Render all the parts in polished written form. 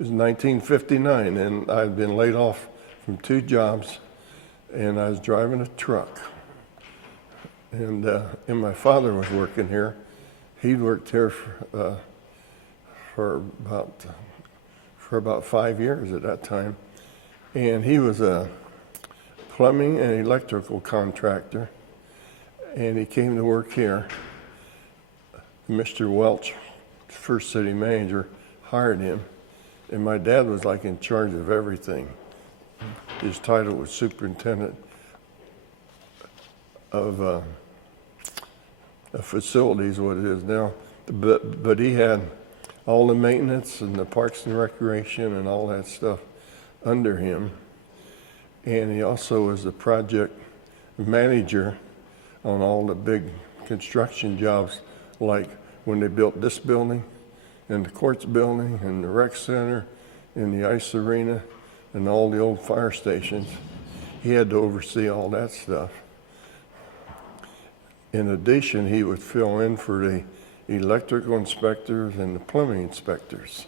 was 1959, and I'd been laid off from 2 jobs, and I was driving a truck. And my father was working here. He'd worked here for about 5 years at that time, and he was a plumbing and electrical contractor, and he came to work here. Mr. Welch, first city manager, hired him, and my dad was like in charge of everything. His title was superintendent of facilities, what it is now, but he had all the maintenance and the parks and recreation and all that stuff under him, and he also was the project manager on all the big construction jobs, like when they built this building and the courts building and the rec center and the ice arena and all the old fire stations. He had to oversee all that stuff. In addition, he would fill in for the electrical inspectors and the plumbing inspectors.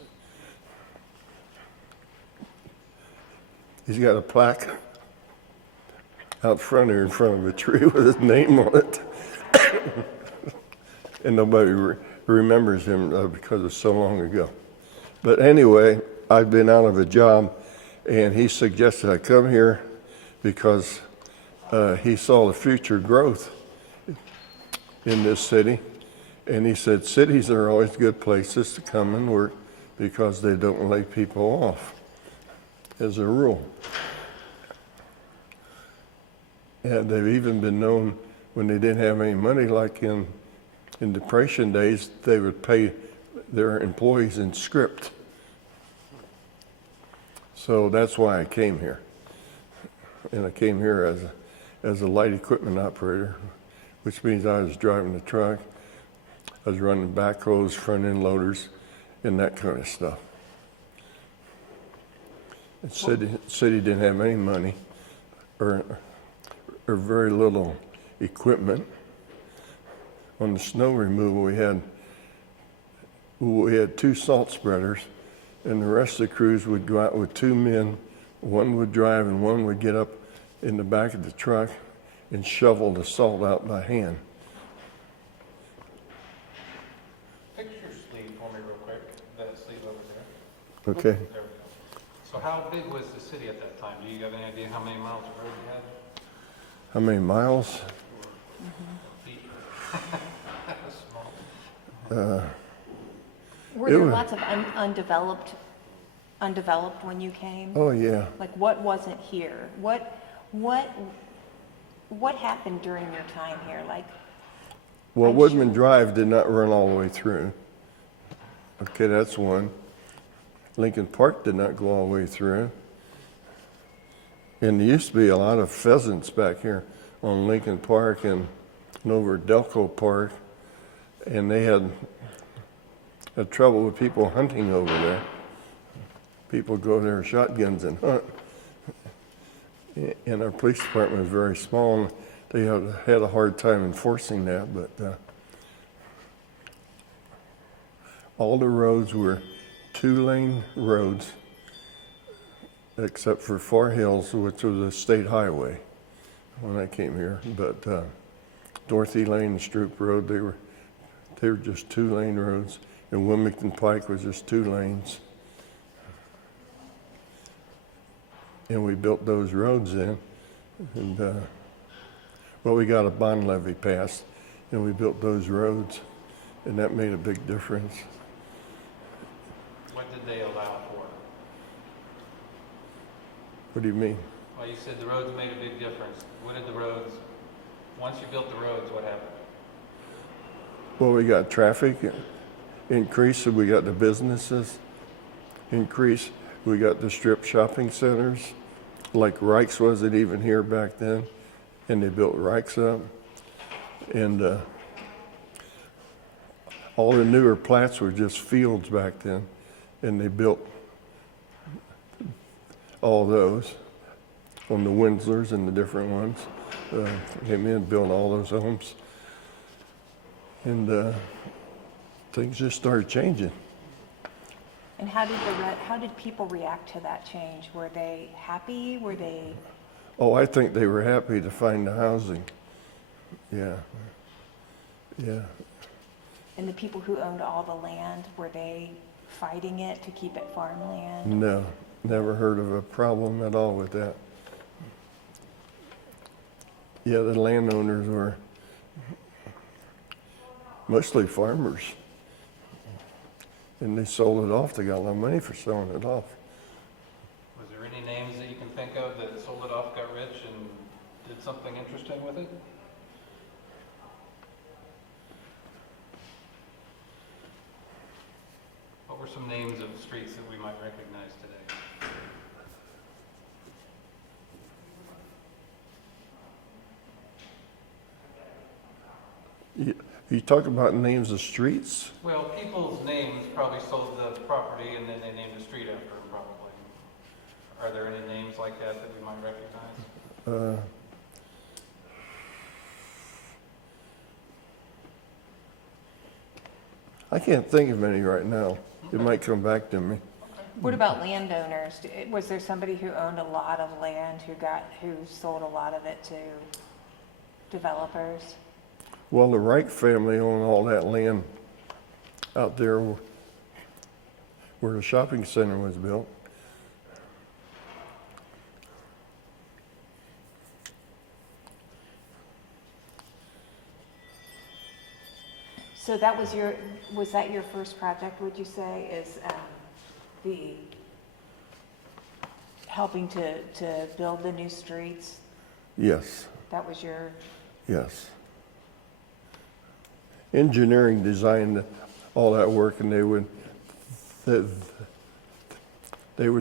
He's got a plaque out front here in front of a tree with his name on it. And nobody remembers him because it's so long ago. But anyway, I've been out of a job, and he suggested I come here because he saw the future growth in this city. And he said cities are always good places to come and work because they don't lay people off, as a rule. And they've even been known when they didn't have any money, like in Depression days, they would pay their employees in script. So that's why I came here. And I came here as a light equipment operator, which means I was driving the truck. I was running backhoes, front end loaders, and that kind of stuff. The city didn't have any money or very little equipment. On the snow removal, we had 2 salt spreaders, and the rest of the crews would go out with 2 men. One would drive and one would get up in the back of the truck and shovel the salt out by hand. Picture your sleeve for me real quick, that sleeve over there. Okay. There we go. So how big was the city at that time? Do you have any idea how many miles of road you had? How many miles? Feet. That was small. Were there lots of undeveloped when you came? Oh yeah. Like what wasn't here? What happened during your time here? Like, Well, Woodman Drive did not run all the way through. Okay, that's one. Lincoln Park did not go all the way through. And there used to be a lot of pheasants back here on Lincoln Park and over at Delco Park, and they had trouble with people hunting over there. People go there with shotguns and hunt. And our police department was very small, and they had a hard time enforcing that, but all the roads were 2-lane roads, except for Far Hills, which was a state highway when I came here. But Dorothy Lane and Stroop Road, they were just 2-lane roads, and Wilmington Pike was just 2 lanes. And we built those roads in, and well, we got a bond levy passed, and we built those roads, and that made a big difference. What did they allow for? What do you mean? Well, you said the roads made a big difference. What did the roads, once you built the roads, what happened? Well, we got traffic increase, so we got the businesses increase. We got the strip shopping centers, like Reich's wasn't even here back then, and they built Reich's up. And all the newer plats were just fields back then, and they built all those on the Winslers and the different ones. Came in, built all those homes, and things just started changing. And how did people react to that change? Were they happy? Were they, Oh, I think they were happy to find the housing. Yeah. Yeah. and the people who owned all the land, were they fighting it to keep it farmland? No, never heard of a problem at all with that. Yeah, the landowners were mostly farmers. And they sold it off. They got a lot of money for selling it off. Was there any names that you can think of that sold it off, got rich, and did something interesting with it? What were some names of streets that we might recognize today? You talk about names of streets? Well, people's names probably sold the property and then they named a street after them probably. Are there any names like that that we might recognize? I can't think of any right now. It might come back to me. What about landowners? Was there somebody who owned a lot of land who sold a lot of it to developers? Well, the Reich family owned all that land out there where the shopping center was built. So was that your first project, would you say, is the helping to build the new streets? Yes, That was your, yes. Engineering designed all that work, and they would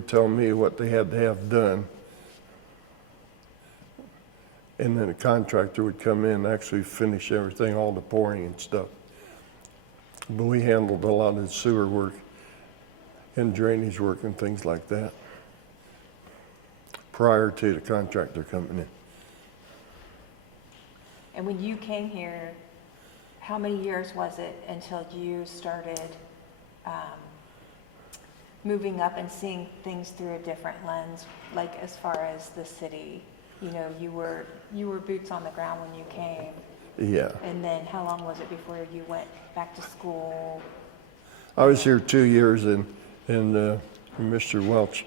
tell me what they had to have done. And then a contractor would come in and actually finish everything, all the pouring and stuff. But we handled a lot of the sewer work and drainage work and things like that prior to the contractor coming in. and when you came here, how many years was it until you started moving up and seeing things through a different lens, like as far as the city? You know, you were boots on the ground when you came. Yeah. And then how long was it before you went back to school? I was here 2 years, and Mr. Welch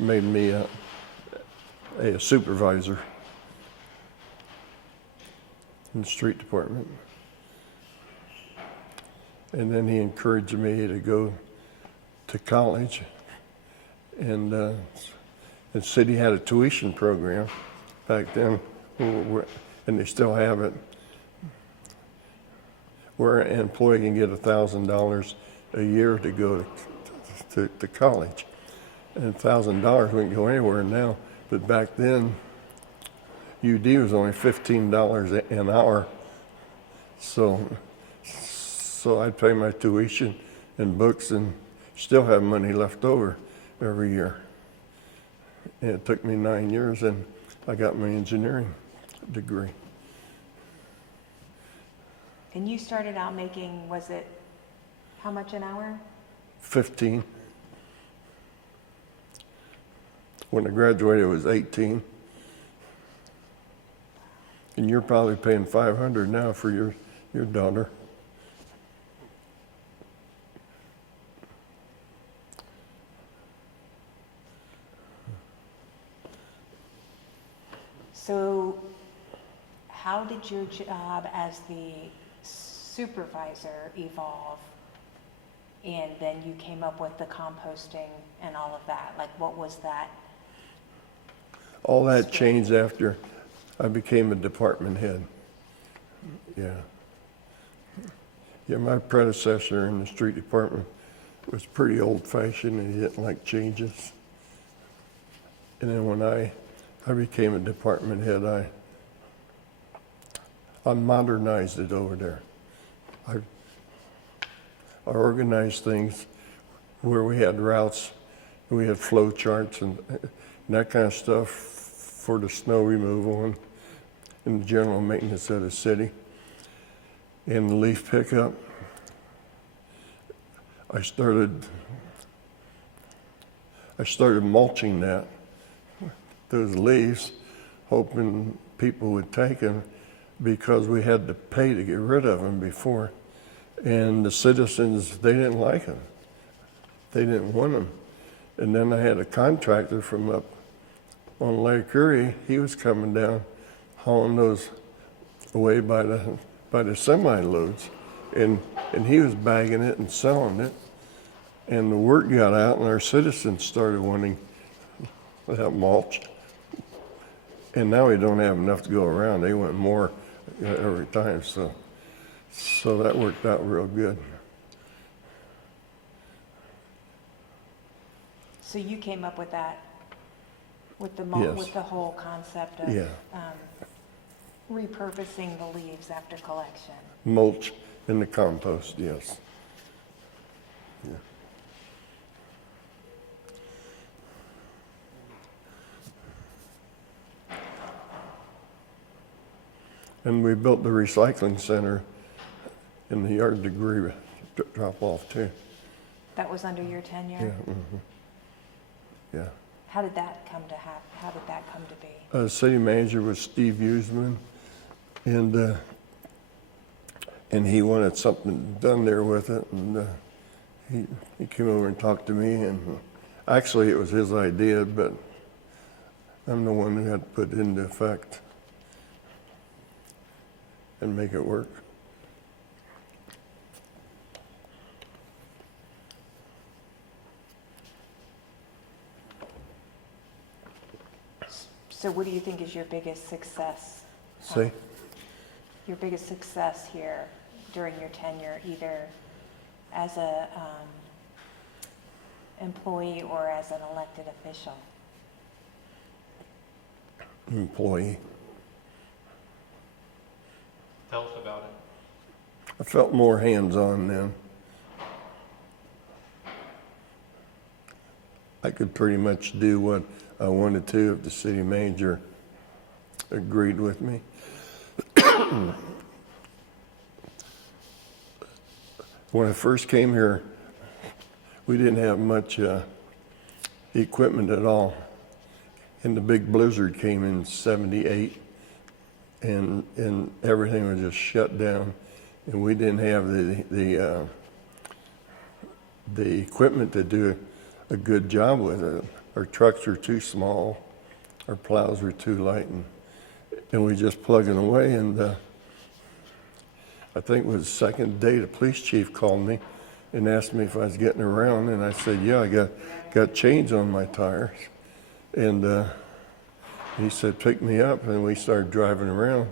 made me a supervisor in the street department. And then he encouraged me to go to college. And the city had a tuition program back then, and they still have it, where an employee can get $1,000 a year to go to college. And $1,000 wouldn't go anywhere now, but back then, UD was only $15 an hour. So I'd pay my tuition and books and still have money left over every year. And it took me 9 years, and I got my engineering degree. And you started out making, was it, how much an hour? 15. When I graduated, it was 18. And you're probably paying $500 now for your daughter. So how did your job as the supervisor evolve? And then you came up with the composting and all of that. Like, what was that? All that changed after I became a department head. Yeah. Yeah, my predecessor in the street department was pretty old-fashioned, and he didn't like changes. And then when I became a department head, I modernized it over there. I organized things where we had routes, we had flow charts and that kind of stuff for the snow removal and the general maintenance of the city. And the leaf pickup, I started I started mulching those leaves, hoping people would take them because we had to pay to get rid of them before. And the citizens, they didn't like them. They didn't want them. And then I had a contractor from up on Lake Erie. He was coming down, hauling those away by the semi-loads. And he was bagging it and selling it. And the word got out, and our citizens started wanting that mulch. And now we don't have enough to go around. They want more every time, so that worked out real good. So you came up with that, with the Yes. with the whole concept of Yeah. repurposing the leaves after collection. Mulch in the compost, yes. Yeah. And we built the recycling center in the yard debris drop off too. That was under your tenure? Yeah. Mhm. Yeah. How did that come to happen? How did that come to be? City manager was Steve Usman, and he wanted something done there with it, and he came over and talked to me, and actually it was his idea, but I'm the one who had to put it into effect and make it work. So what do you think is your biggest success? See? Your biggest success here during your tenure, either as a employee or as an elected official? Employee. Tell us about it. I felt more hands-on then. I could pretty much do what I wanted to if the city manager agreed with me. When I first came here, we didn't have much equipment at all. And the big blizzard came in '78, and everything was just shut down, and we didn't have the equipment to do a good job with it. Our trucks were too small, our plows were too light, and we just plugging away. And I think it was the second day the police chief called me and asked me if I was getting around, and I said, yeah, I got chains on my tires. And he said, pick me up, and we started driving around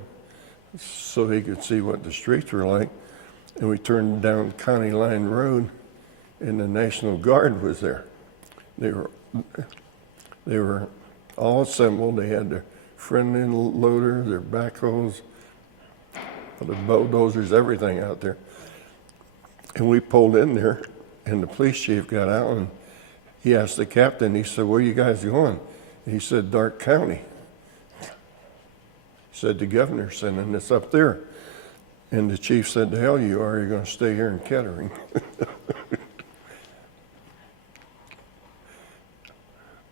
so he could see what the streets were like. And we turned down County Line Road, and the National Guard was there. They were all assembled. They had their front end loader, their backhoes, the bulldozers, everything out there. And we pulled in there, and the police chief got out, and he asked the captain, he said, where you guys going? He said, Dark County. He said, the governor's sending us up there. And the chief said, the hell you are, you're going to stay here in Kettering.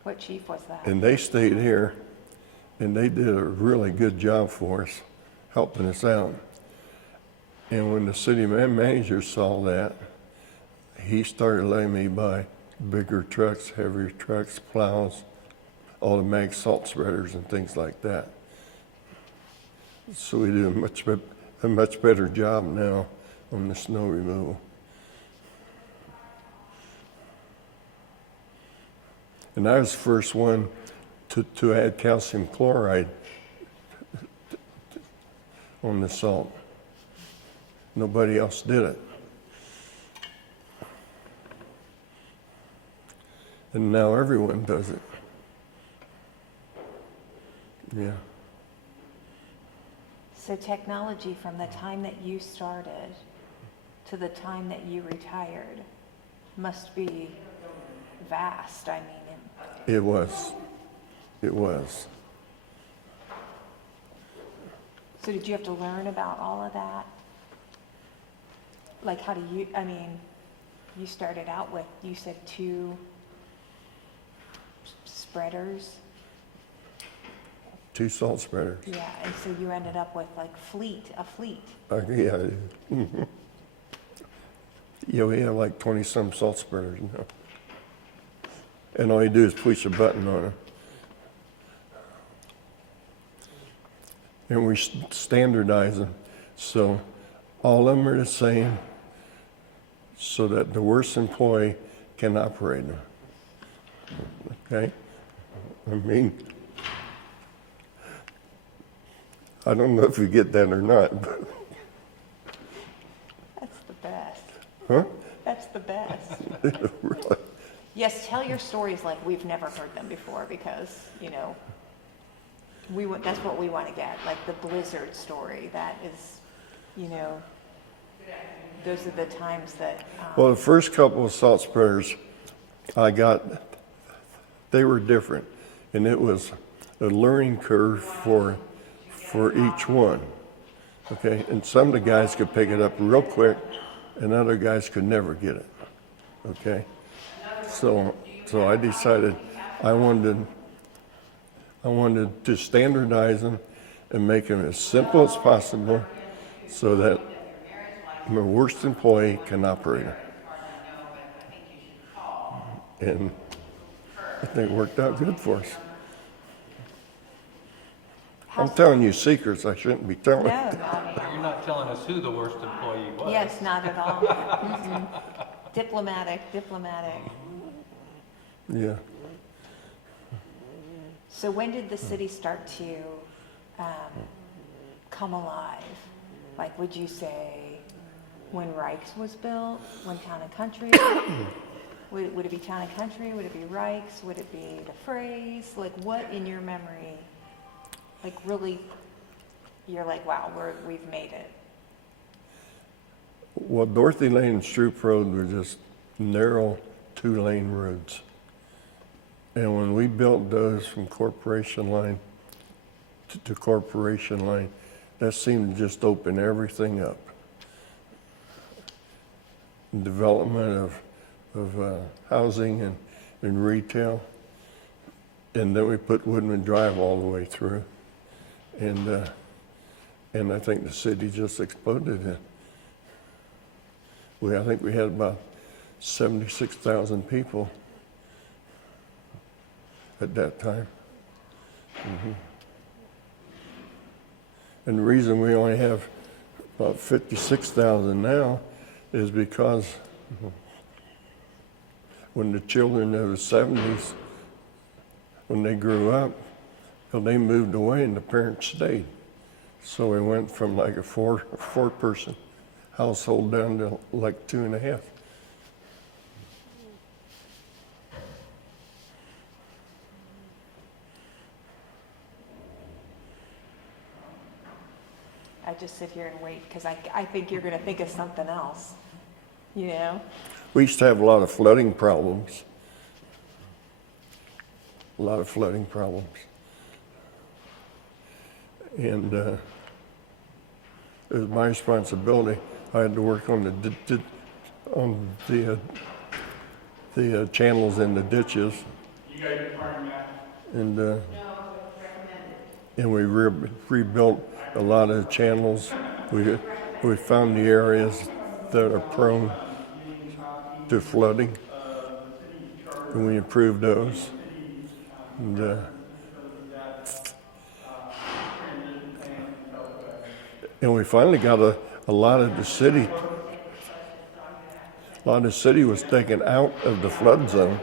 What chief was that? And they stayed here, and they did a really good job for us, helping us out. And when the city manager saw that, he started letting me buy bigger trucks, heavier trucks, plows, automatic salt spreaders, and things like that. So we do a much better job now on the snow removal. And I was the first one to add calcium chloride on the salt. Nobody else did it. And now everyone does it. Yeah. So technology from the time that you started to the time that you retired must be vast. I mean, It was. It was. so did you have to learn about all of that? Like, how do you, I mean, you started out with, you said two spreaders. 2 salt spreaders. Yeah, and so you ended up with like a fleet. Yeah. Mhm. Yeah, we have like 20-some salt spreaders now. And all you do is push a button on them. And we standardize them, so all of them are the same, so that the worst employee can operate them. Okay? I mean, I don't know if you get that or not, but, That's the best. huh? That's the best. Really? Yes, tell your stories like we've never heard them before because, you know, that's what we want to get, like the Blizzard story. That is, you know, those are the times that. Well, the first couple of salt spreaders I got, they were different, and it was a learning curve for each one. Okay, and some of the guys could pick it up real quick, and other guys could never get it. Okay, so I decided I wanted to standardize them and make them as simple as possible, so that the worst employee can operate them. And I think it worked out good for us. I'm telling you secrets I shouldn't be telling. No, I mean, You're not telling us who the worst employee was. yes, not at all. Mm-mm. Diplomatic. Yeah. So when did the city start to come alive? Like, would you say when Rikes was built, when Town and Country? Would it be Town and Country? Would it be Rikes? Would it be the phrase? Like, what in your memory, like really, you're like, wow, we've made it? Well, Dorothy Lane and Stroop Road were just narrow 2-lane roads. And when we built those from Corporation Line to Corporation Line, that seemed to just open everything up. Development of housing and retail. And then we put Woodman Drive all the way through. And I think the city just exploded it. I think we had about 76,000 people at that time. Mm-hmm. And the reason we only have about 56,000 now is because when the children of the 70s, when they grew up, well, they moved away and the parents stayed. So we went from like a four-person household down to like 2.5. I just sit here and wait because I think you're going to think of something else, you know? We used to have a lot of flooding problems. A lot of flooding problems. And it was my responsibility. I had to work on the channels in the ditches. You guys are part of that? And we rebuilt a lot of channels. We found the areas that are prone to flooding, and we improved those. And we finally got a lot of the city. A lot of the city was taken out of the flood zone.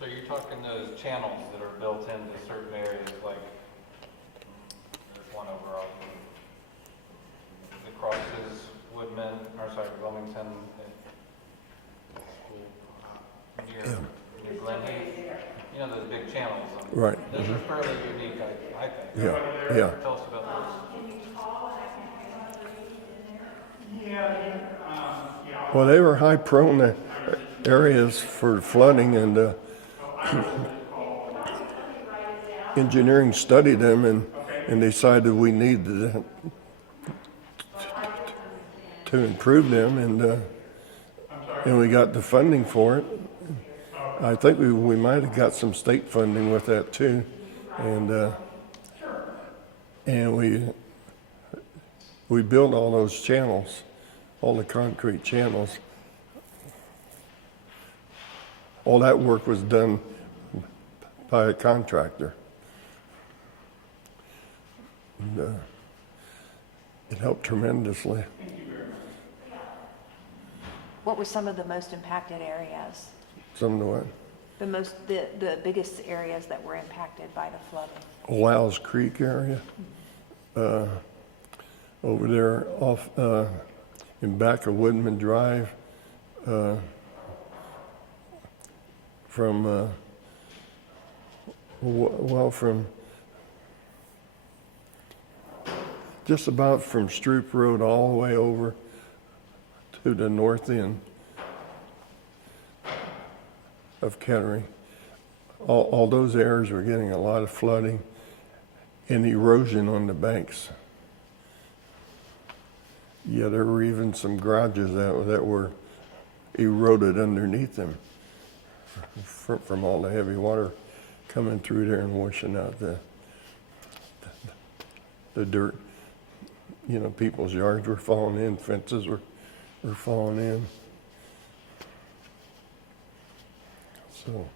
So you're talking those channels that are built into certain areas, like there's one over off the crosses, Wilmington, near Glen Heath. You know those big channels. Right. Those are fairly unique, I think. Yeah. Tell us about those. Well, they were high prone areas for flooding, and engineering studied them and decided we needed to improve them, and we got the funding for it. I think we might have got some state funding with that too, and we built all those channels, all the concrete channels. All that work was done by a contractor. And, it helped tremendously. What were some of the most impacted areas? Some of the what? The biggest areas that were impacted by the flooding? Wiles Creek area, over there off in back of Woodman Drive, from from just about from Stroop Road all the way over to the north end of Kettering. All those areas were getting a lot of flooding and erosion on the banks. Yeah, there were even some garages that were eroded underneath them from all the heavy water coming through there and washing out the dirt. You know, people's yards were falling in, fences were falling in. So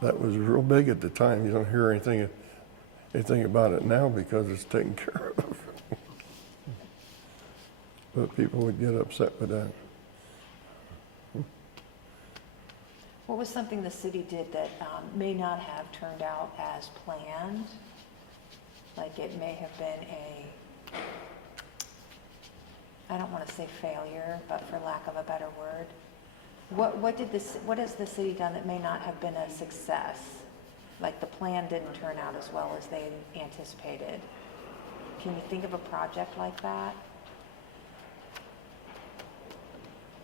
that was real big at the time. You don't hear anything about it now because it's taken care of. But people would get upset with that. What was something the city did that may not have turned out as planned? Like it may have been I don't want to say failure, but for lack of a better word. What has the city done that may not have been a success? Like the plan didn't turn out as well as they anticipated. Can you think of a project like that?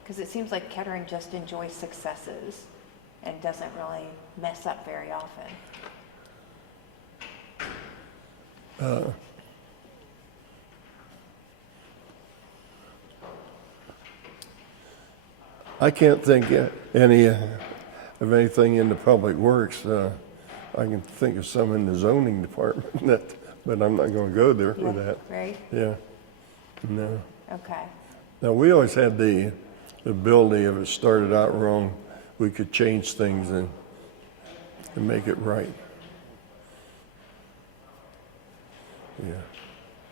Because it seems like Kettering just enjoys successes and doesn't really mess up very often. I can't think of anything in the public works. I can think of some in the zoning department, but I'm not going to go there for that. Right? Yeah. No. Okay. Now, we always had the ability, if it started out wrong, we could change things and make it right. Yeah.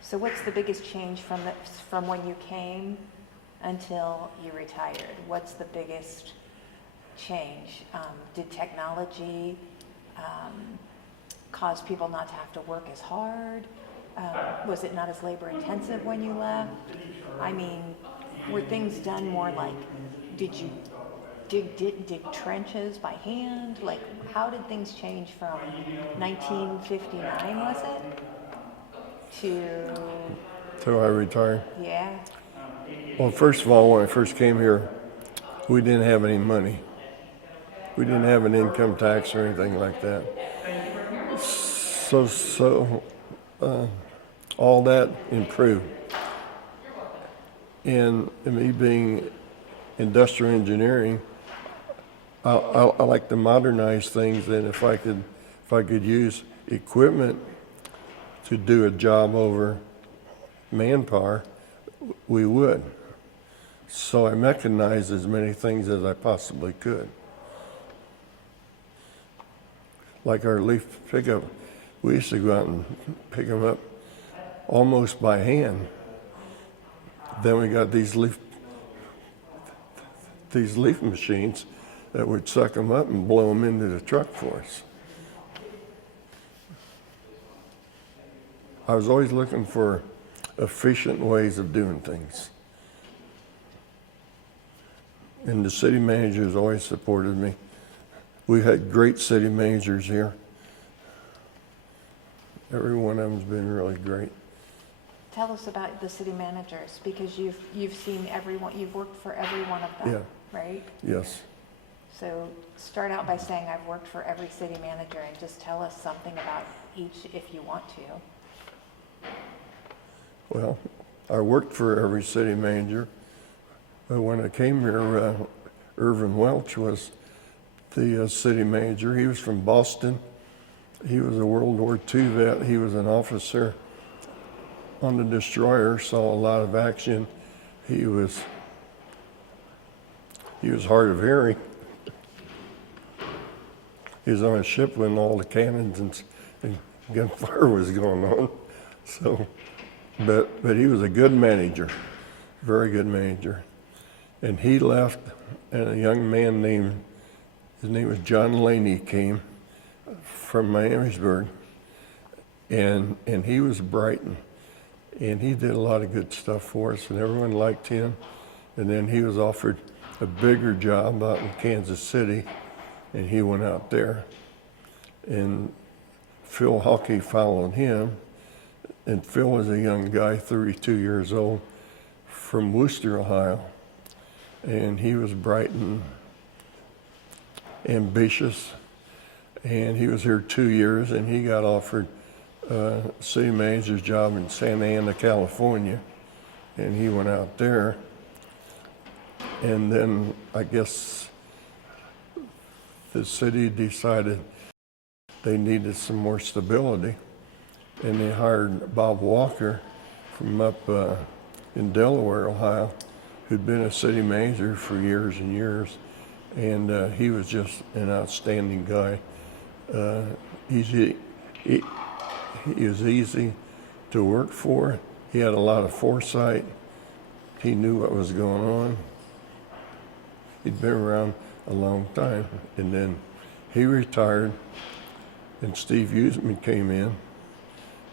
So what's the biggest change from when you came until you retired? What's the biggest change? Did technology cause people not to have to work as hard? Was it not as labor intensive when you left? I mean, were things done more like, did you dig trenches by hand? Like, how did things change from 1959, was it? Till I retired. Yeah. Well, first of all, when I first came here, we didn't have any money. We didn't have an income tax or anything like that. So all that improved. And me being industrial engineering, I like to modernize things, and if I could use equipment to do a job over manpower, we would. So I mechanized as many things as I possibly could. Like our leaf pickup, we used to go out and pick them up almost by hand. Then we got these leaf machines that would suck them up and blow them into the truck for us. I was always looking for efficient ways of doing things. And the city managers always supported me. We had great city managers here. Every one of them's been really great. Tell us about the city managers, because you've seen everyone, you've worked for every one of them, right? Yes. So start out by saying I've worked for every city manager, and just tell us something about each if you want to. Well, I worked for every city manager. But when I came here, Irvin Welch was the city manager. He was from Boston. He was a World War II vet. He was an officer on the destroyer, saw a lot of action. He was hard of hearing. He was on a ship when all the cannons and gunfire was going on. So, but he was a good manager, very good manager. And he left, and a young man his name was John Laney, came from Miamisburg, and he was Brighton, and he did a lot of good stuff for us, and everyone liked him. And then he was offered a bigger job out in Kansas City, and he went out there. And Phil Hockey followed him, and Phil was a young guy, 32 years old, from Worcester, Ohio. And he was bright and ambitious, and he was here 2 years, and he got offered a city manager's job in Santa Ana, California, and he went out there. And then I guess the city decided they needed some more stability, and they hired Bob Walker from up in Delaware, Ohio, who'd been a city manager for years and years, and he was just an outstanding guy. He was easy to work for. He had a lot of foresight. He knew what was going on. He'd been around a long time, and then he retired, and Steve Usman came in,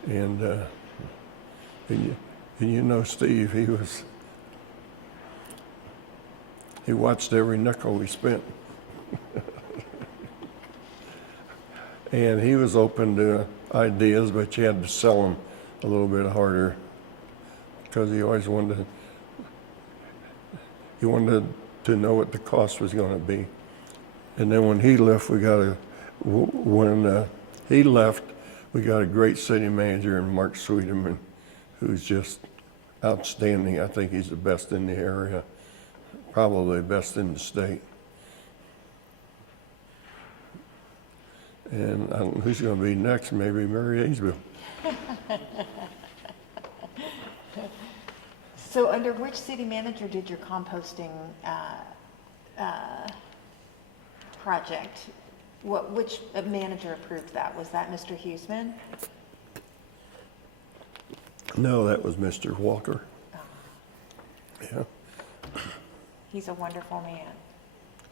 and you know Steve, he watched every nickel we spent. And he was open to ideas, but you had to sell them a little bit harder, because he always wanted to know what the cost was going to be. And then when he left, we got a great city manager in Mark Sweeterman, who's just outstanding. I think he's the best in the area, probably best in the state. And I don't know who's going to be next, maybe Mary Ainsville. So under which city manager did your composting project, which manager approved that? Was that Mr. Huseman? No, that was Mr. Walker. Oh, Yeah. he's a wonderful man.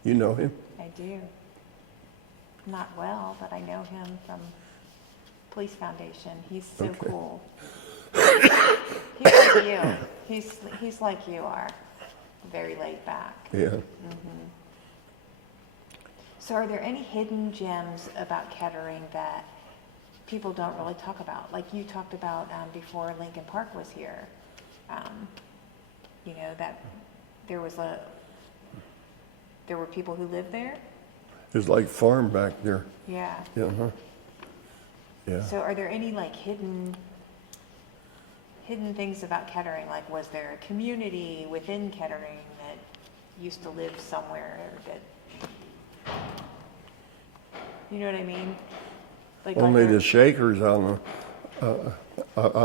You know him? I do. Not well, but I know him from Police Foundation. He's so Okay. cool. He's like you. He's like you are. Very laid back. Yeah. Mm-hmm. So are there any hidden gems about Kettering that people don't really talk about? Like you talked about before Lincoln Park was here. You know, that there were people who lived there? There's like farm back there. Yeah. Yeah. Uh-huh. Yeah. So are there any like hidden things about Kettering? Like was there a community within Kettering that used to live somewhere that, you know what I mean? Like Only under- the Shakers out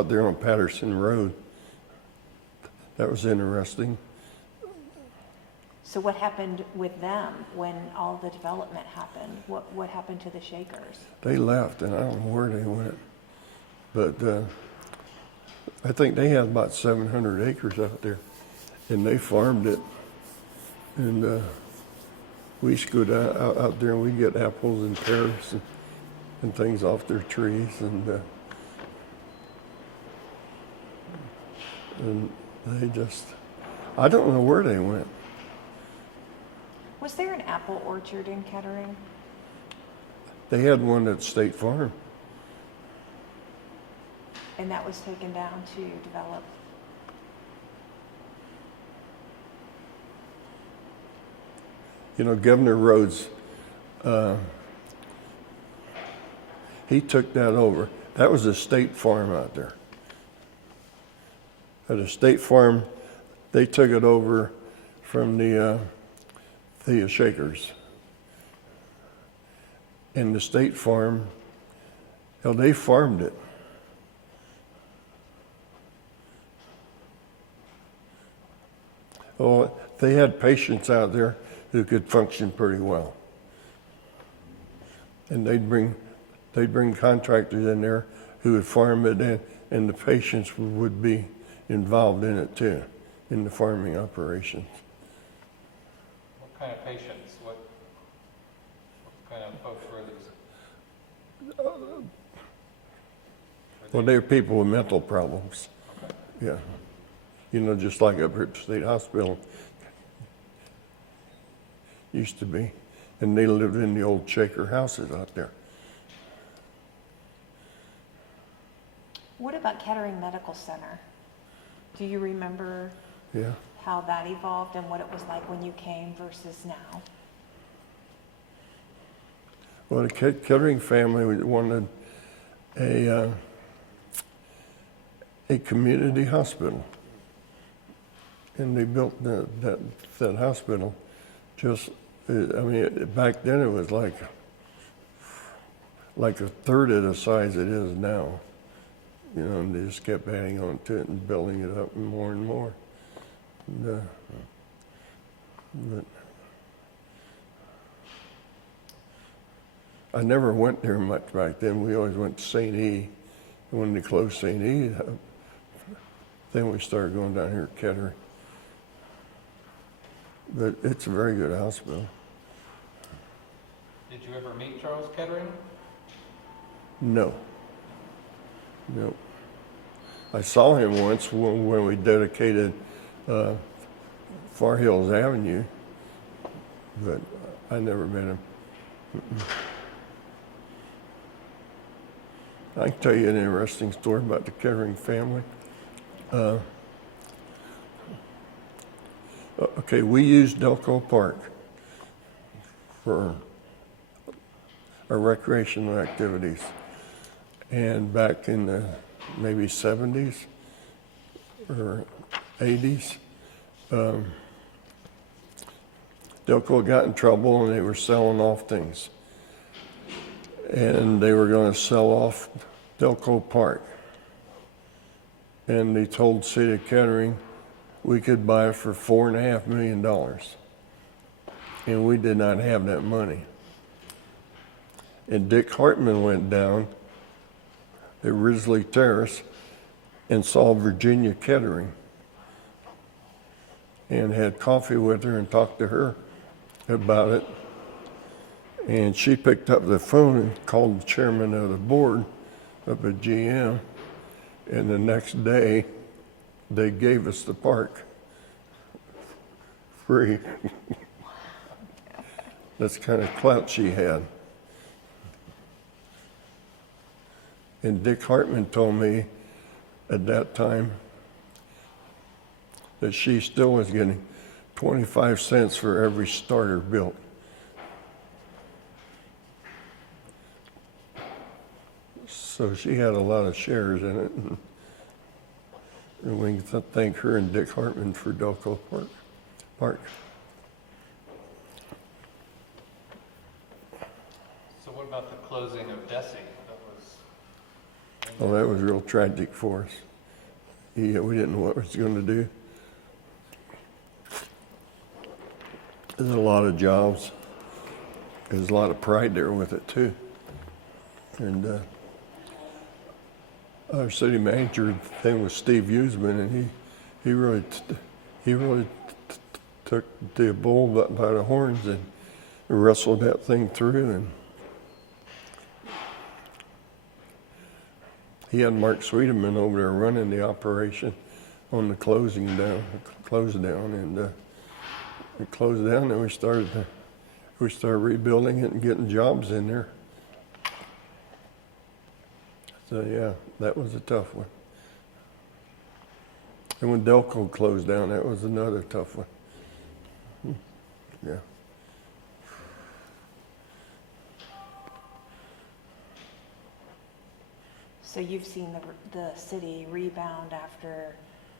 there on Patterson Road. That was interesting. So what happened with them when all the development happened? What happened to the Shakers? They left, and I don't know where they went. But I think they had about 700 acres out there, and they farmed it. And we used to go out there, and we'd get apples and pears and things off their trees. And they just, I don't know where they went. Was there an apple orchard in Kettering? They had one at State Farm. And that was taken down to develop? You know, Governor Rhodes, he took that over. That was a state farm out there. at a State Farm. They took it over from the Shakers. And the State Farm, well, they farmed it. Oh, they had patients out there who could function pretty well. And they'd bring contractors in there who would farm it in, and the patients would be involved in it too, in the farming operations. What kind of patients? What kind of folks were these? Well, they're people with mental problems. Okay. Yeah. You know, just like up here at the State Hospital used to be. And they lived in the old Shaker houses out there. What about Kettering Medical Center? Do you remember Yeah. how that evolved and what it was like when you came versus now? Well, the Kettering family wanted a community hospital. And they built that hospital just, I mean, back then it was like a third of the size it is now. You know, and they just kept adding on to it and building it up more and more. And, but I never went there much back then. We always went to St. E. And when they closed St. E, then we started going down here to Kettering. But it's a very good hospital. Did you ever meet Charles Kettering? No. No. I saw him once when we dedicated Far Hills Avenue, but I never met him. I can tell you an interesting story about the Kettering family. Okay, we used Delco Park for our recreational activities. And back in the maybe 70s or 80s, Delco got in trouble and they were selling off things. And they were going to sell off Delco Park. And they told the city of Kettering we could buy it for $4.5 million. And we did not have that money. And Dick Hartman went down at Risley Terrace and saw Virginia Kettering and had coffee with her and talked to her about it. And she picked up the phone and called the chairman of the board up at GM. And the next day, they gave us the park free. That's kind of clout she had. And Dick Hartman told me at that time that she still was getting 25 cents for every starter built. So she had a lot of shares in it. And we can thank her and Dick Hartman for Delco Park. So what about the closing of Desi? Well, that was real tragic for us. Yeah, we didn't know what it was going to do. There's a lot of jobs. There's a lot of pride there with it too. And our city manager thing was Steve Usman, and he really took the bull by the horns and wrestled that thing through. And he had Mark Sweeteman over there running the operation on the close down, and it closed down, and we started rebuilding it and getting jobs in there. So yeah, that was a tough one. And when Delco closed down, that was another tough one. Yeah. So you've seen the city rebound after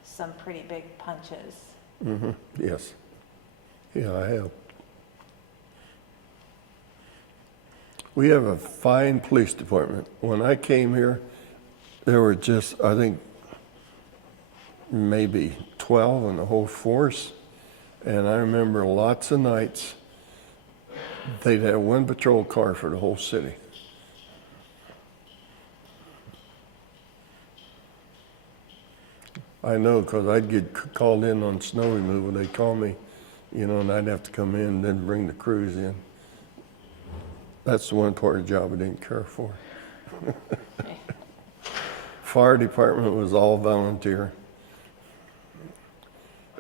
some pretty big punches. Yes. Yeah, I have. We have a fine police department. When I came here, there were just, I think, maybe 12 in the whole force. And I remember lots of nights, they'd have one patrol car for the whole city. I know, because I'd get called in on snow removal. They'd call me, and I'd have to come in and then bring the crews in. That's the one part of the job I didn't care for. Fire department was all volunteer.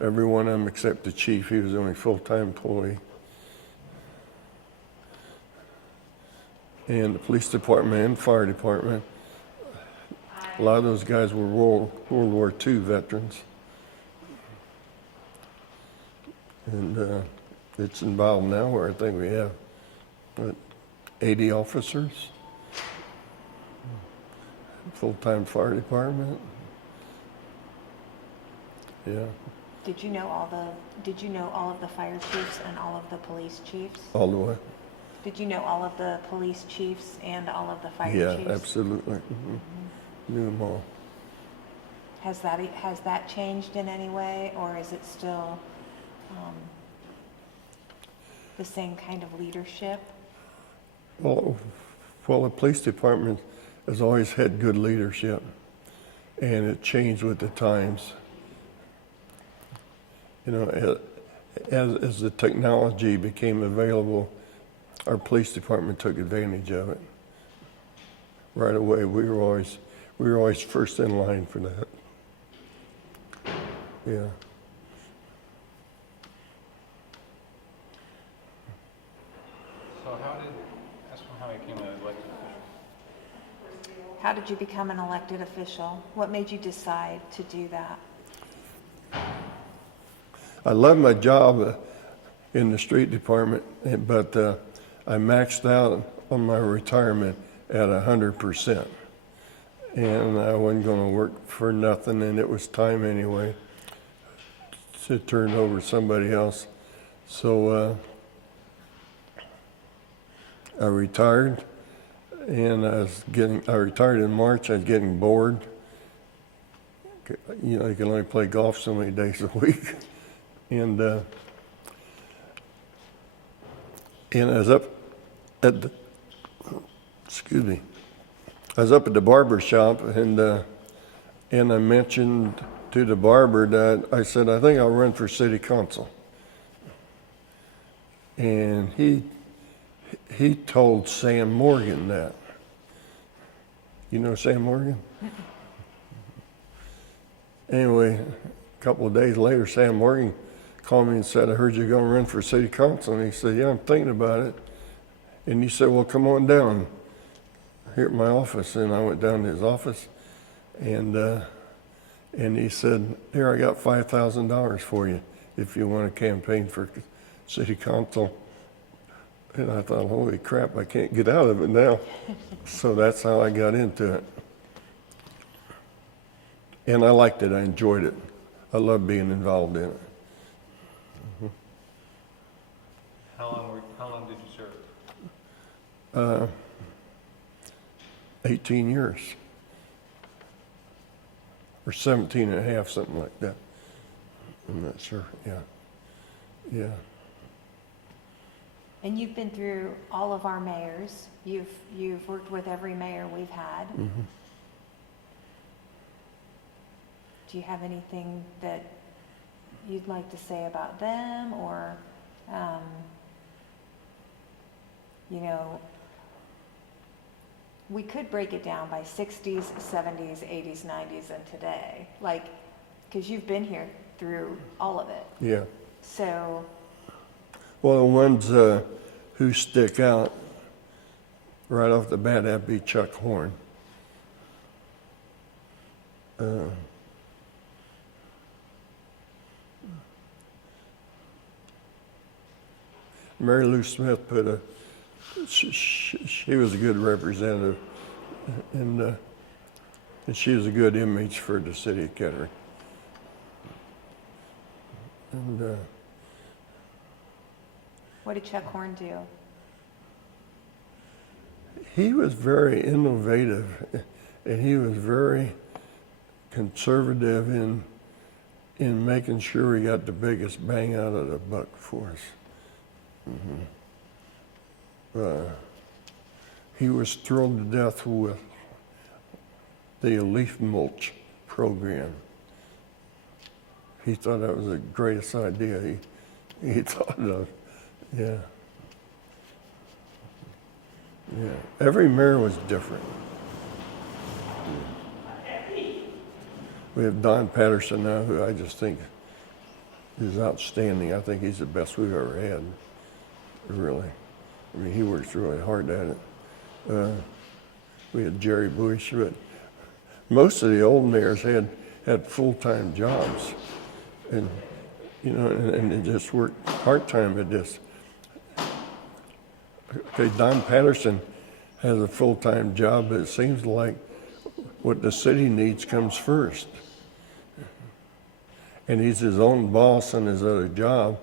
Every one of them except the chief. He was the only full-time employee. And the police department and fire department, a lot of those guys were World War II veterans. And it's involved now where I think we have 80 officers, full-time fire department. Yeah, Did you know all of the fire chiefs and all of the police chiefs? all the way. Did you know all of the police chiefs and all of the fire Yeah, chiefs? absolutely. Knew them all. Has that changed in any way, or is it still the same kind of leadership? Well, the police department has always had good leadership, and it changed with the times. As the technology became available, our police department took advantage of it. Right away, we were always first in line for that. Yeah. So ask him how he became an elected official. How did you become an elected official? What made you decide to do that? I love my job in the street department, but I maxed out on my retirement at 100%. And I wasn't going to work for nothing, and it was time anyway to turn it over to somebody else. So I retired, and I retired in March. I was getting bored. You can only play golf so many days a week. And I was up at the, I was up at the barber shop, and I mentioned to the barber that I said, I think I'll run for city council. And he told Sam Morgan that. You know Sam Morgan? Anyway, a couple of days later, Sam Morgan called me and said, I heard you're going to run for city council. And he said, yeah, I'm thinking about it. And he said, well, come on down here at my office. And I went down to his office, and he said, here, I got $5,000 for you if you want to campaign for city council. And I thought, holy crap, I can't get out of it now. So that's how I got into it. And I liked it. I enjoyed it. I loved being involved in it. How long did you serve? 18 years. Or 17 and a half, something like that. I'm not sure. Yeah. Yeah. And you've been through all of our mayors. You've worked with every mayor we've had. Mm-hmm. Do you have anything that you'd like to say about them, or, we could break it down by 60s, 70s, 80s, 90s, and today, because you've been here through all of it. Yeah. So, Well, the ones who stick out right off the bat, that'd be Chuck Horn. Mary Lou Smith she was a good representative, and she was a good image for the city of Kettering. And What did Chuck Horn do? he was very innovative, and he was very conservative in making sure we got the biggest bang out of the buck for us. He was thrilled to death with the leaf mulch program. He thought that was the greatest idea he thought of. Yeah. Yeah. Every mayor was different. We have Don Patterson now, who I just think is outstanding. I think he's the best we've ever had, really. I mean, he works really hard at it. We had Jerry Bush, but most of the old mayors had full-time jobs, and you know, and they just worked part-time at this. Okay, Don Patterson has a full-time job, but it seems like what the city needs comes first. And he's his own boss on his other job,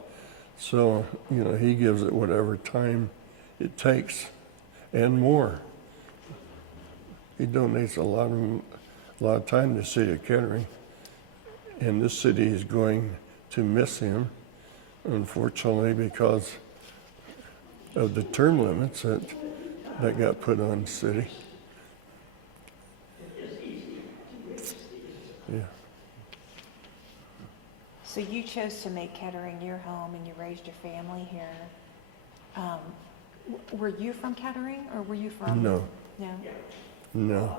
so you know, he gives it whatever time it takes and more. He donates a lot of time to the city of Kettering, and this city is going to miss him, unfortunately, because of the term limits that got put on the city. Yeah. So you chose to make Kettering your home and you raised your family here. Were you from Kettering or were you from? No. No? No.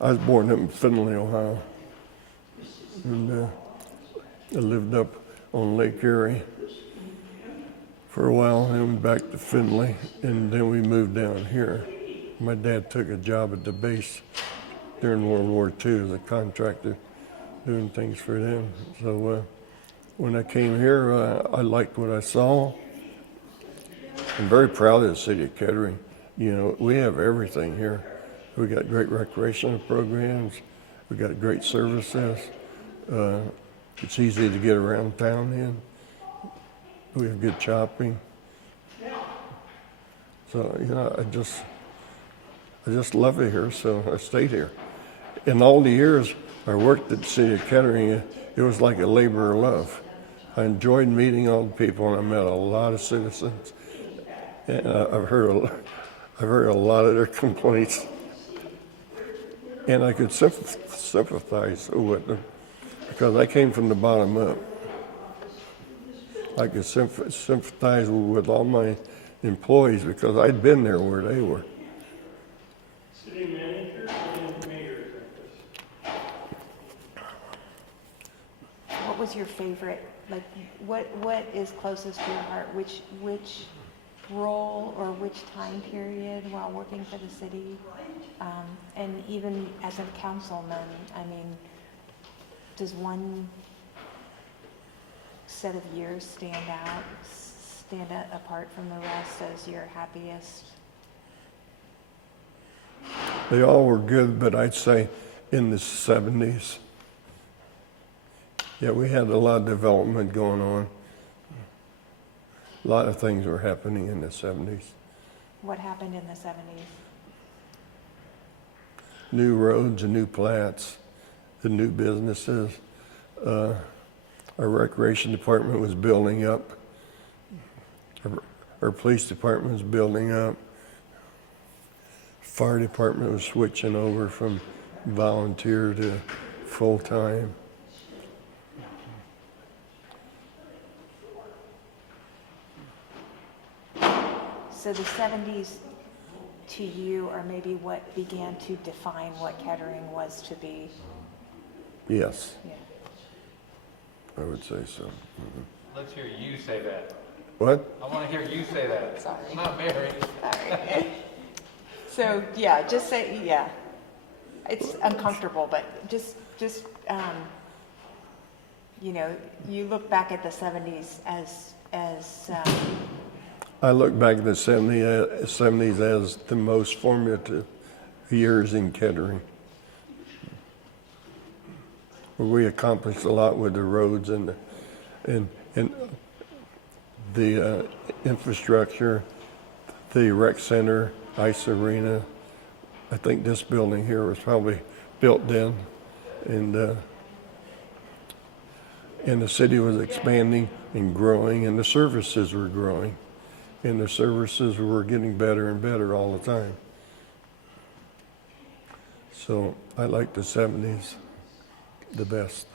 I was born up in Findlay, Ohio, and I lived up on Lake Erie for a while, and went back to Findlay, and then we moved down here. My dad took a job at the base during World War II as a contractor, doing things for them. So when I came here, I liked what I saw. I'm very proud of the city of Kettering. You know, we have everything here. We got great recreational programs. We got great services. It's easy to get around town in. We have good shopping. So, you know, I just love it here, so I stayed here. In all the years I worked at the city of Kettering, it was like a labor of love. I enjoyed meeting all the people, and I met a lot of citizens. And I've heard a lot of their complaints, and I could sympathize with them because I came from the bottom up. I could sympathize with all my employees because I'd been there where they were. City manager and mayor. What was your favorite, like, what is closest to your heart? Which role or which time period while working for the city? And even as a councilman, I mean, does one set of years stand apart from the rest as your happiest? They all were good, but I'd say in the 70s. Yeah, we had a lot of development going on. A lot of things were happening in the 70s. What happened in the 70s? New roads and new plats, the new businesses. Our recreation department was building up. Our police department was building up. Fire department was switching over from volunteer to full-time. So the 70s to you are maybe what began to define what Kettering was to be? Yes, Yeah. I would say so. Mhm. Let's hear you say that. What? I want to hear you say that. Sorry. Not Mary. Sorry. So, yeah, just say, yeah. It's uncomfortable, but just you know, you look back at the 70s as I look back at the 70s as the most formative years in Kettering. we accomplished a lot with the roads and the infrastructure, the rec center, ice arena. I think this building here was probably built then, and the city was expanding and growing, and the services were growing, and the services were getting better and better all the time. So I like the 70s the best.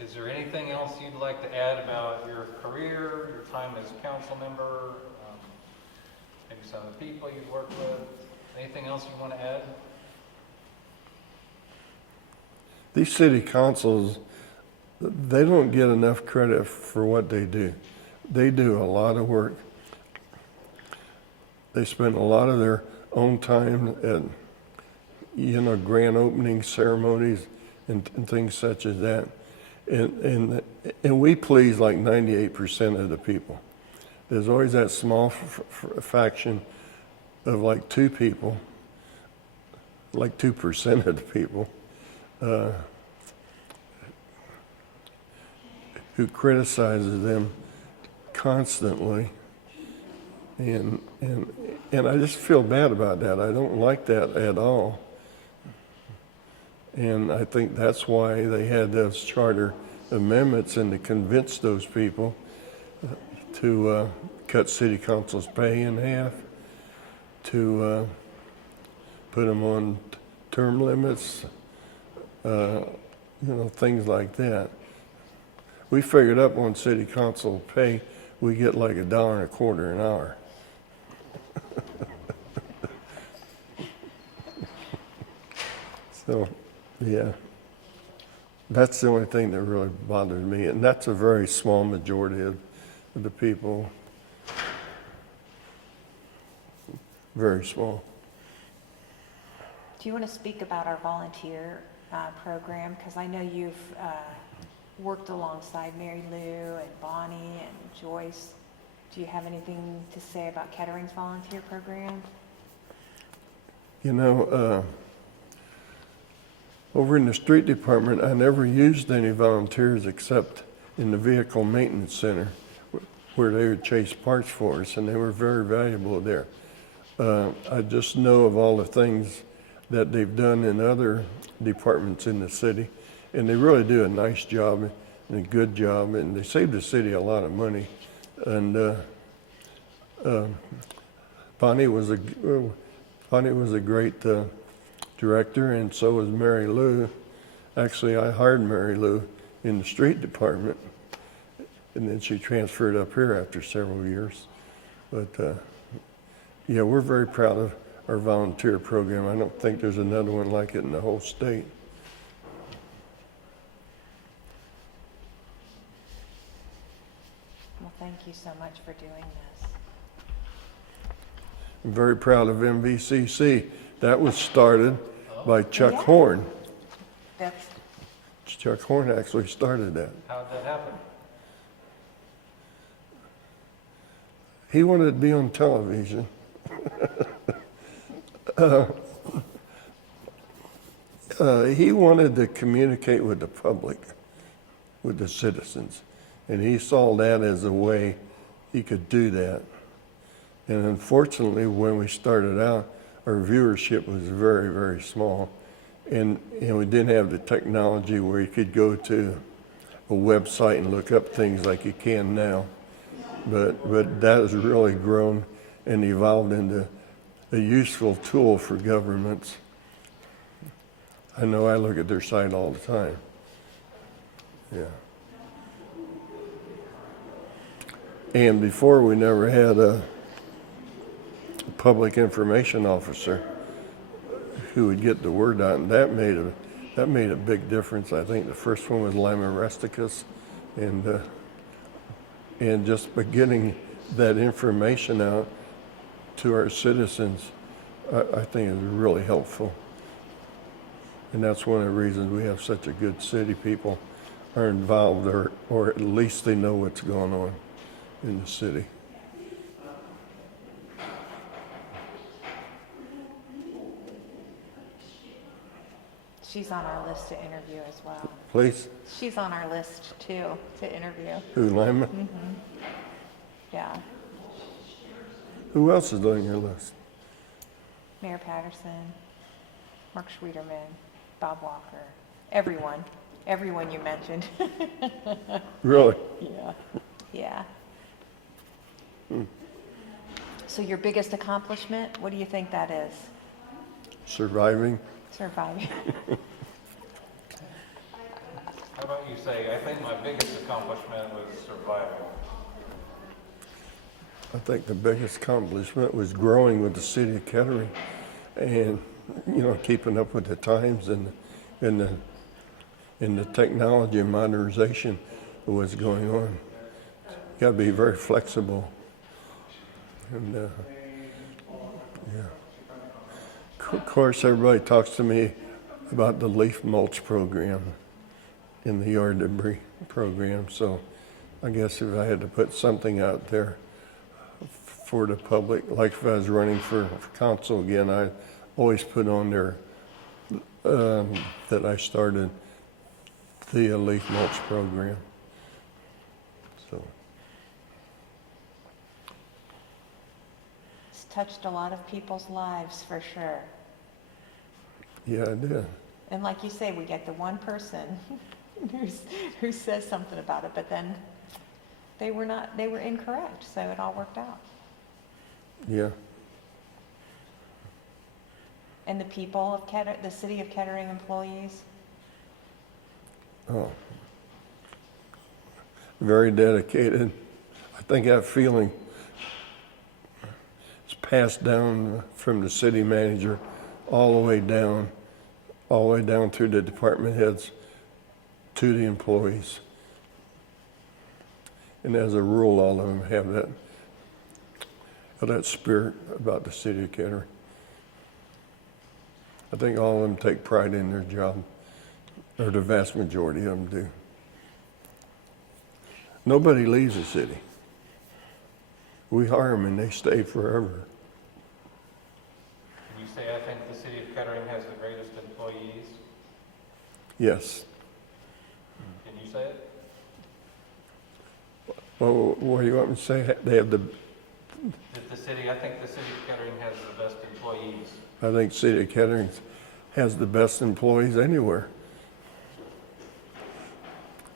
Is there anything else you'd like to add about your career, your time as council member, maybe some of the people you've worked with? Anything else you want to add? These city councils, they don't get enough credit for what they do. They do a lot of work. They spend a lot of their own time at, grand opening ceremonies and things such as that. And we please like 98% of the people. There's always that small faction of like 2 people, like 2% of the people, who criticizes them constantly. And I just feel bad about that. I don't like that at all. And I think that's why they had those charter amendments and to convince those people to cut city council's pay in half, to put them on term limits, things like that. We figured up on city council pay, we get like $1.25 an hour. So, yeah, that's the only thing that really bothers me, and that's a very small majority of the people. Very small. Do you want to speak about our volunteer program? Because I know you've worked alongside Mary Lou and Bonnie and Joyce. Do you have anything to say about Kettering's volunteer program? Over in the street department, I never used any volunteers except in the vehicle maintenance center where they would chase parts for us, and they were very valuable there. I just know of all the things that they've done in other departments in the city, and they really do a nice job and a good job, and they save the city a lot of money. And Bonnie was a great director, and so was Mary Lou. Actually, I hired Mary Lou in the street department, and then she transferred up here after several years. But yeah, we're very proud of our volunteer program. I don't think there's another one like it in the whole state. Well, thank you so much for doing this. I'm very proud of MVCC. That was started by Chuck Yeah. Horn. That's Chuck Horn actually started that. How'd that happen? He wanted to be on television. He wanted to communicate with the public, with the citizens, and he saw that as a way he could do that. And unfortunately, when we started out, our viewership was very, very small, and we didn't have the technology where you could go to a website and look up things like you can now. But that has really grown and evolved into a useful tool for governments. I know I look at their site all the time. Yeah. And before, we never had a public information officer who would get the word out, and that made a big difference. I think the first one was Lima Rusticus, and just by getting that information out to our citizens, I think is really helpful. And that's one of the reasons we have such a good city. People are involved, or at least they know what's going on in the city. She's on our list to interview as well. Please? She's on our list too, to interview. Who, Lima? Yeah. Who else is on your list? Mayor Patterson, Mark Schwederman, Bob Walker, everyone you mentioned. Really? Yeah. Yeah. So your biggest accomplishment, what do you think that is? Surviving? Surviving. How about you say, I think my biggest accomplishment was survival. I think the biggest accomplishment was growing with the city of Kettering and, keeping up with the times and the technology and modernization of what's going on. You got to be very flexible. And, yeah. Of course, everybody talks to me about the leaf mulch program in the yard debris program. So I guess if I had to put something out there for the public, like if I was running for council again, I always put on there that I started the leaf mulch program. So It's touched a lot of people's lives for sure. yeah, I did. And like you say, we get the one person who says something about it, but then they were incorrect, so it all worked out. Yeah. And the people of the city of Kettering employees, Oh. Very dedicated. I think that feeling is passed down from the city manager all the way down through the department heads to the employees. And as a rule, all of them have that spirit about the city of Kettering. I think all of them take pride in their job, or the vast majority of them do. Nobody leaves the city. We hire them and they stay forever. Can you say, I think the city of Kettering has the greatest employees? Yes. Can you say it? Well, what do you want me to say? They have I think the city of Kettering has the best employees. I think city of Kettering has the best employees anywhere.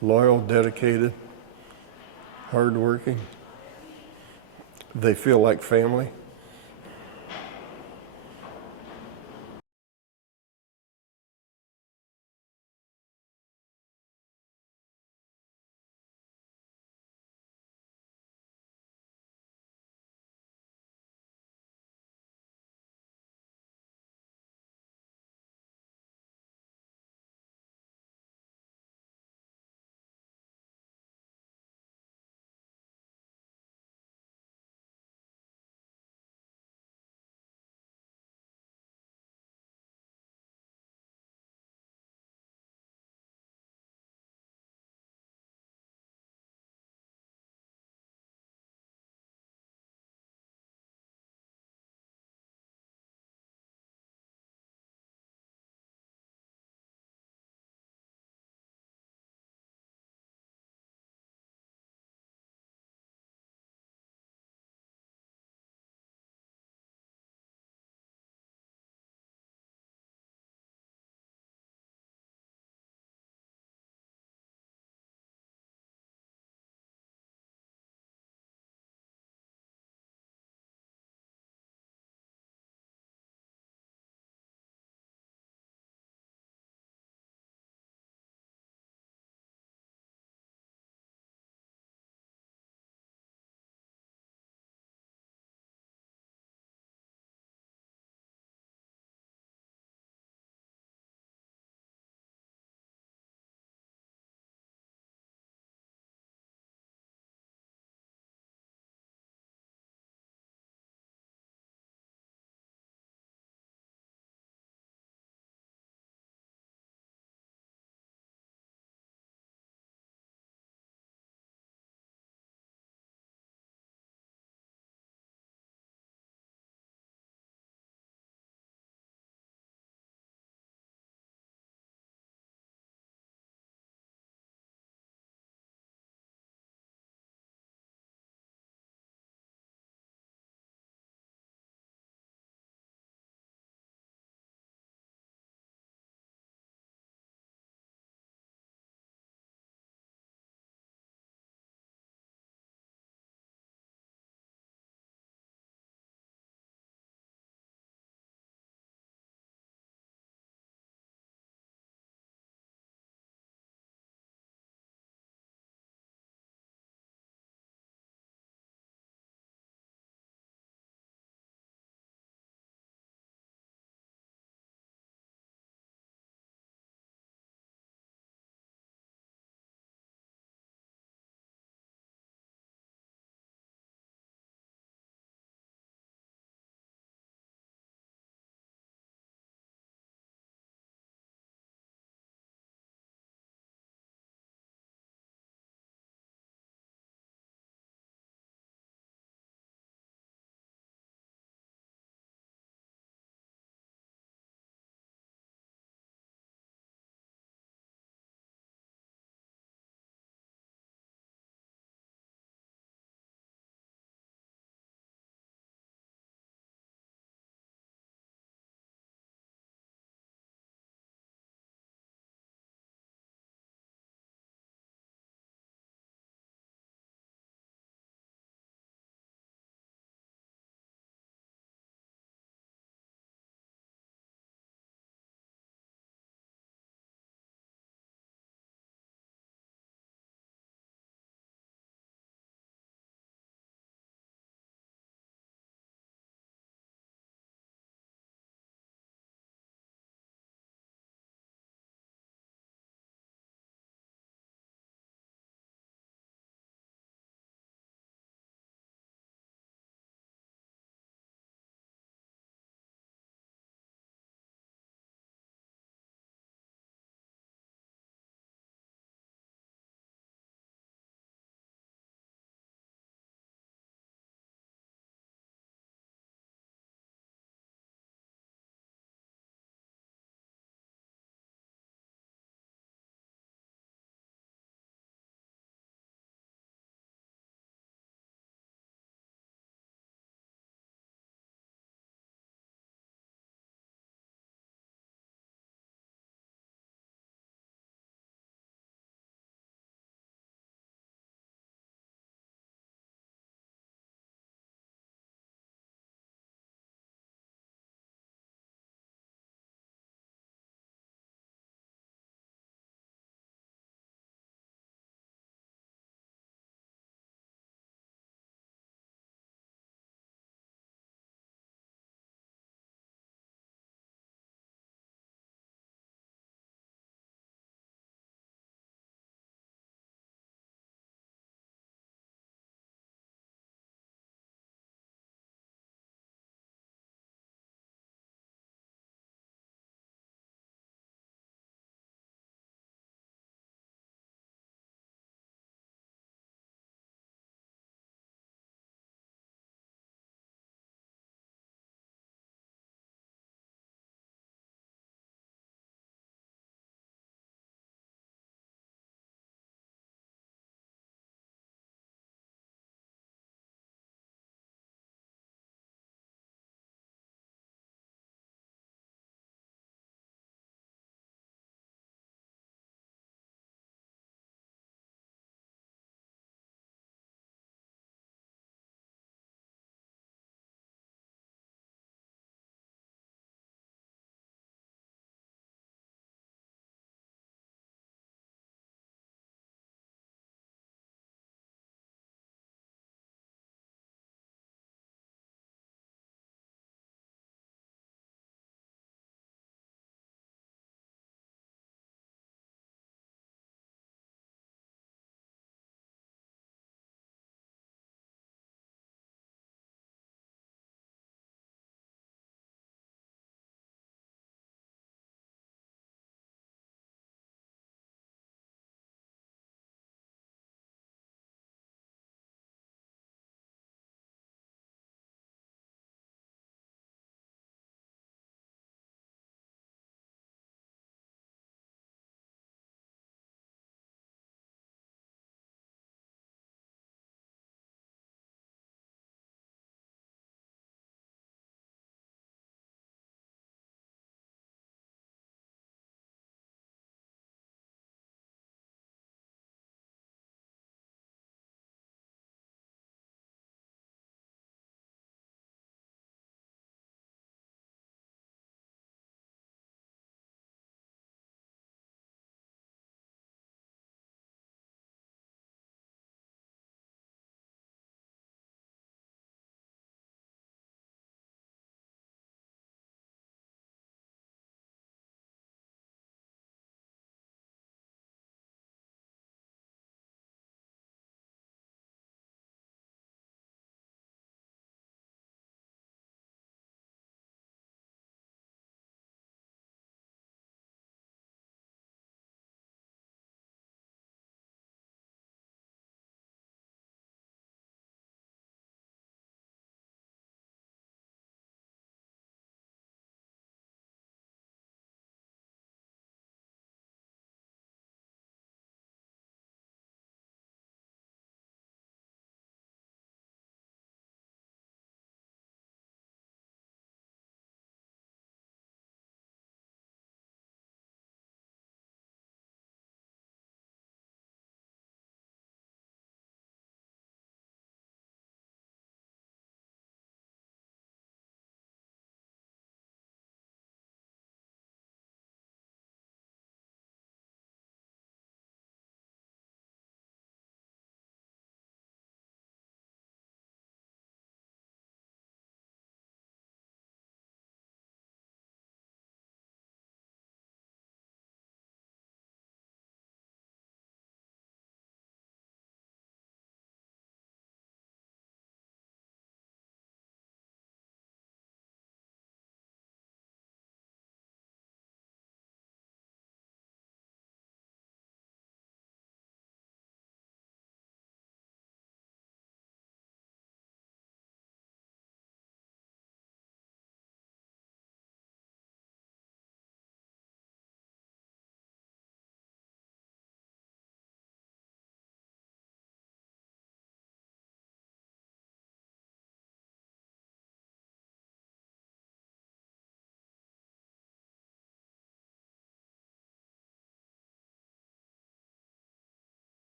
Loyal, dedicated, hardworking. They feel like family.